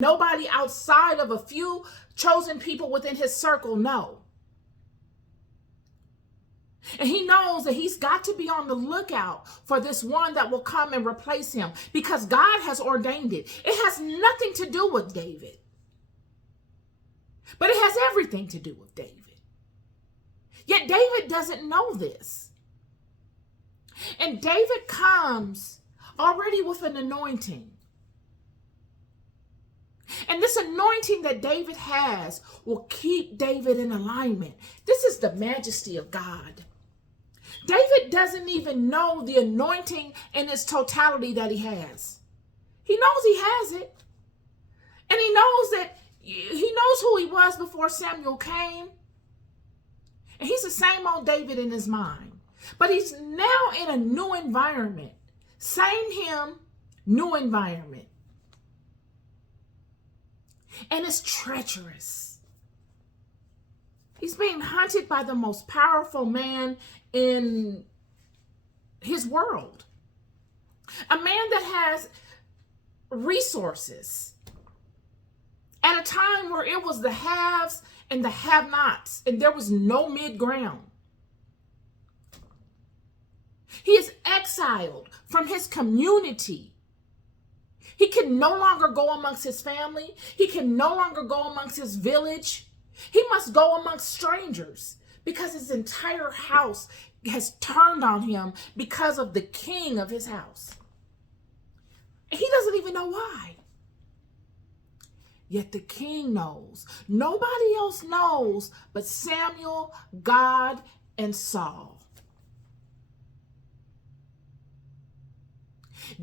nobody outside of a few chosen people within his circle know. And he knows that he's got to be on the lookout for this one that will come and replace him, because God has ordained it. It has nothing to do with David, but it has everything to do with David. Yet David doesn't know this. And David comes already with an anointing. And this anointing that David has will keep David in alignment. This is the majesty of God. David doesn't even know the anointing in its totality that he has. He knows he has it. And he knows who he was before Samuel came. And he's the same old David in his mind. But he's now in a new environment. Same him, new environment. And it's treacherous. He's being hunted by the most powerful man in his world. A man that has resources at a time where it was the haves and the have-nots, and there was no mid-ground. He is exiled from his community. He can no longer go amongst his family. He can no longer go amongst his village. He must go amongst strangers because his entire house has turned on him because of the king of his house. He doesn't even know why. Yet the king knows. Nobody else knows but Samuel, God, and Saul.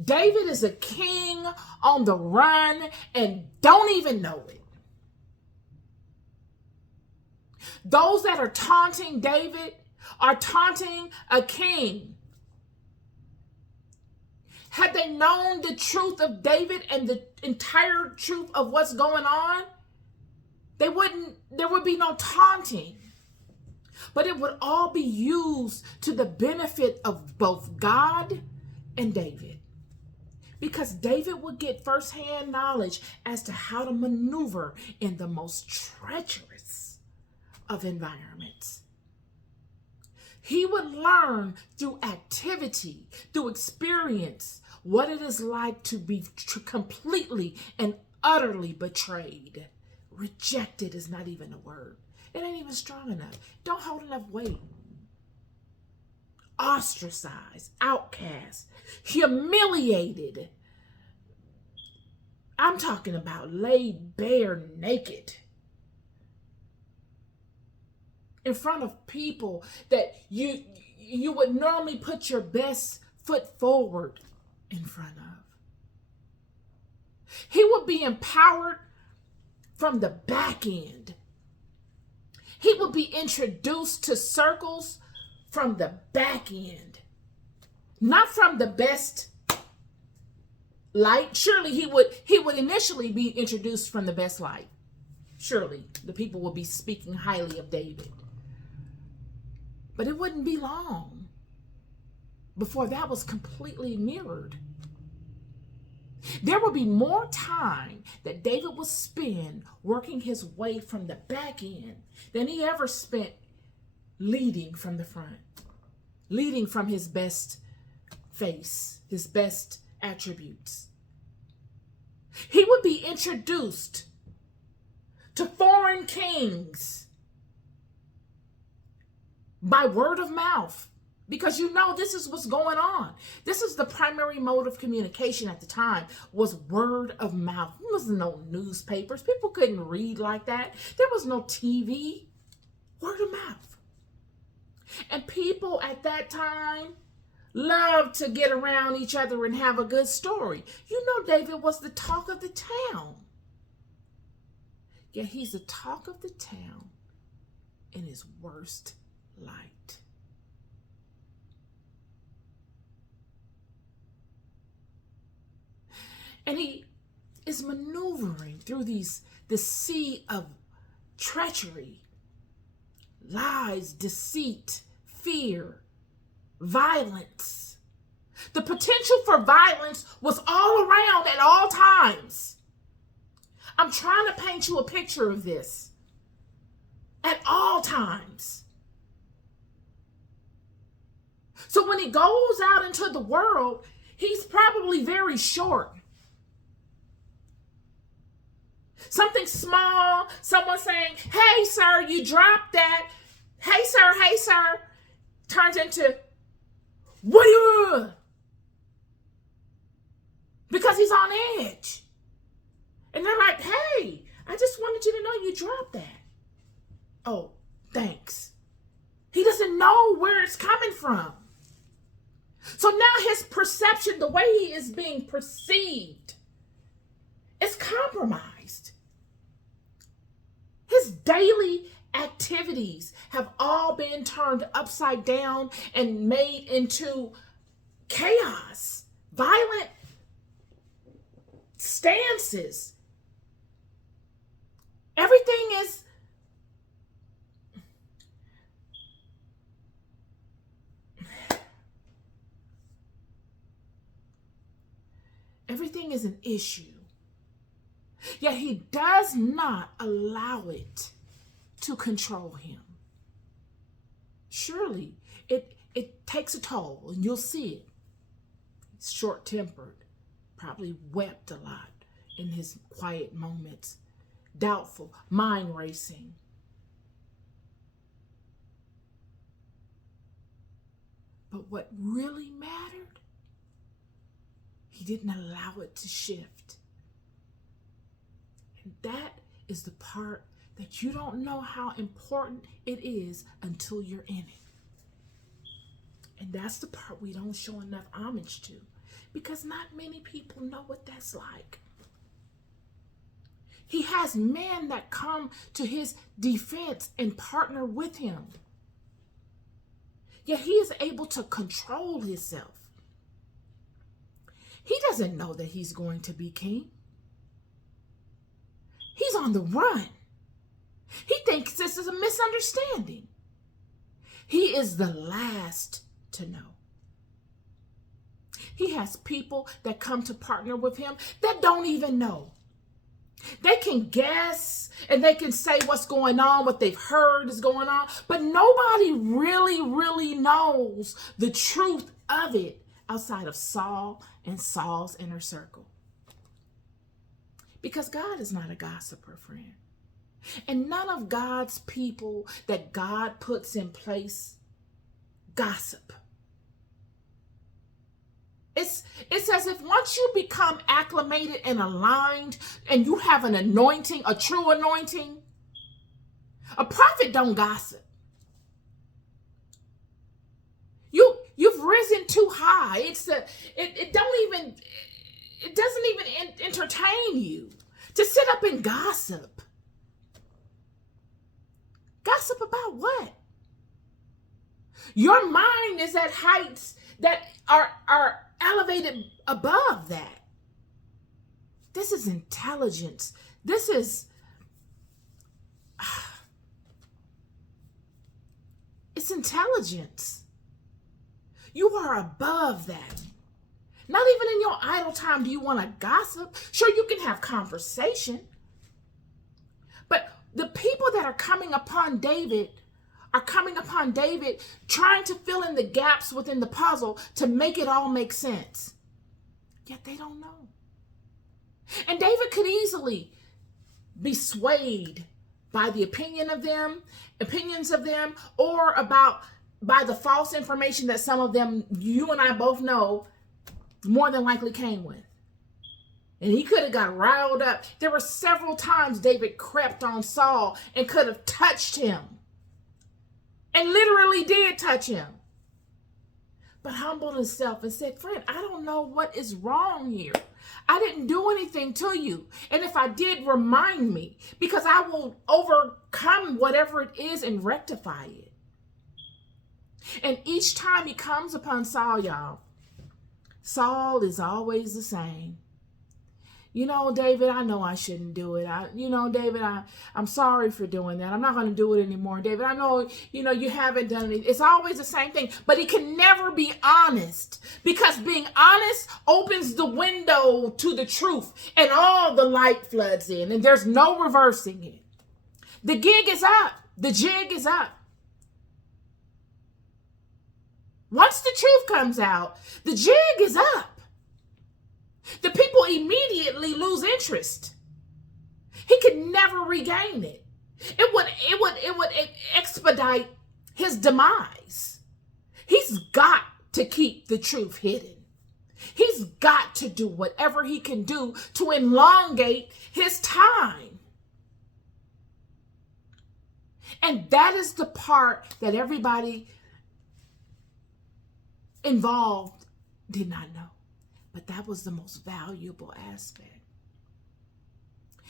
David is a king on the run and don't even know it. Those that are taunting David are taunting a king. Had they known the truth of David and the entire truth of what's going on, there would be no taunting. But it would all be used to the benefit of both God and David. Because David would get firsthand knowledge as to how to maneuver in the most treacherous of environments. He would learn through activity, through experience, what it is like to be completely and utterly betrayed. Rejected is not even a word. It ain't even strong enough. Don't hold enough weight. Ostracized, outcast, humiliated. I'm talking about laid bare naked in front of people that you would normally put your best foot forward in front of. He would be empowered from the back end. He would be introduced to circles from the back end, not from the best light. Surely he would initially be introduced from the best light. Surely the people would be speaking highly of David. But it wouldn't be long before that was completely mirrored. There would be more time that David would spend working his way from the back end than he ever spent leading from the front, leading from his best face, his best attributes. He would be introduced to foreign kings by word of mouth, because this is what's going on. This is the primary mode of communication at the time, was word of mouth. There was no newspapers. People couldn't read like that. There was no TV. Word of mouth. And people at that time loved to get around each other and have a good story. David was the talk of the town. Yet he's the talk of the town in his worst light. And he is maneuvering through this sea of treachery, lies, deceit, fear, violence. The potential for violence was all around at all times. I'm trying to paint you a picture of this at all times. So when he goes out into the world, he's probably very short. Something small, someone saying, hey, sir, you dropped that. Hey, sir, turns into, what are you doing? Because he's on edge. And they're like, hey, I just wanted you to know you dropped that. Oh, thanks. He doesn't know where it's coming from. So now his perception, the way he is being perceived, is compromised. His daily activities have all been turned upside down and made into chaos, violent stances. Everything is an issue. Yet he does not allow it to control him. Surely it takes a toll, and you'll see it. He's short-tempered, probably wept a lot in his quiet moments, doubtful, mind racing. But what really mattered, he didn't allow it to shift. And that is the part that you don't know how important it is until you're in it. And that's the part we don't show enough homage to, because not many people know what that's like. He has men that come to his defense and partner with him. Yet he is able to control himself. He doesn't know that he's going to be king. He's on the run. He thinks this is a misunderstanding. He is the last to know. He has people that come to partner with him that don't even know. They can guess and they can say what's going on, what they've heard is going on, but nobody really knows the truth of it outside of Saul and Saul's inner circle. Because God is not a gossiper, friend. And none of God's people that God puts in place gossip. It's as if once you become acclimated and aligned and you have an anointing, a true anointing, a prophet don't gossip. You've risen too high. It doesn't even entertain you to sit up and gossip. Gossip about what? Your mind is at heights that are elevated above that. This is intelligence. This is it's intelligence. You are above that. Not even in your idle time do you want to gossip. Sure, you can have conversation. But the people that are coming upon David are coming upon David trying to fill in the gaps within the puzzle to make it all make sense. Yet they don't know. And David could easily be swayed by the opinions of them, or by the false information that some of them, you and I both know, more than likely came with. And he could have got riled up. There were several times David crept on Saul and could have touched him. And literally did touch him. But humbled himself and said, friend, I don't know what is wrong here. I didn't do anything to you. And if I did, remind me, because I will overcome whatever it is and rectify it. And each time he comes upon Saul, y'all, Saul is always the same. David, I know I shouldn't do it. David, I'm sorry for doing that. I'm not going to do it anymore. David, I know, you haven't done it. It's always the same thing, but he can never be honest, because being honest opens the window to the truth and all the light floods in and there's no reversing it. The gig is up. The jig is up. Once the truth comes out, the jig is up. The people immediately lose interest. He could never regain it. It would expedite his demise. He's got to keep the truth hidden. He's got to do whatever he can do to elongate his time. And that is the part that everybody involved did not know. But that was the most valuable aspect.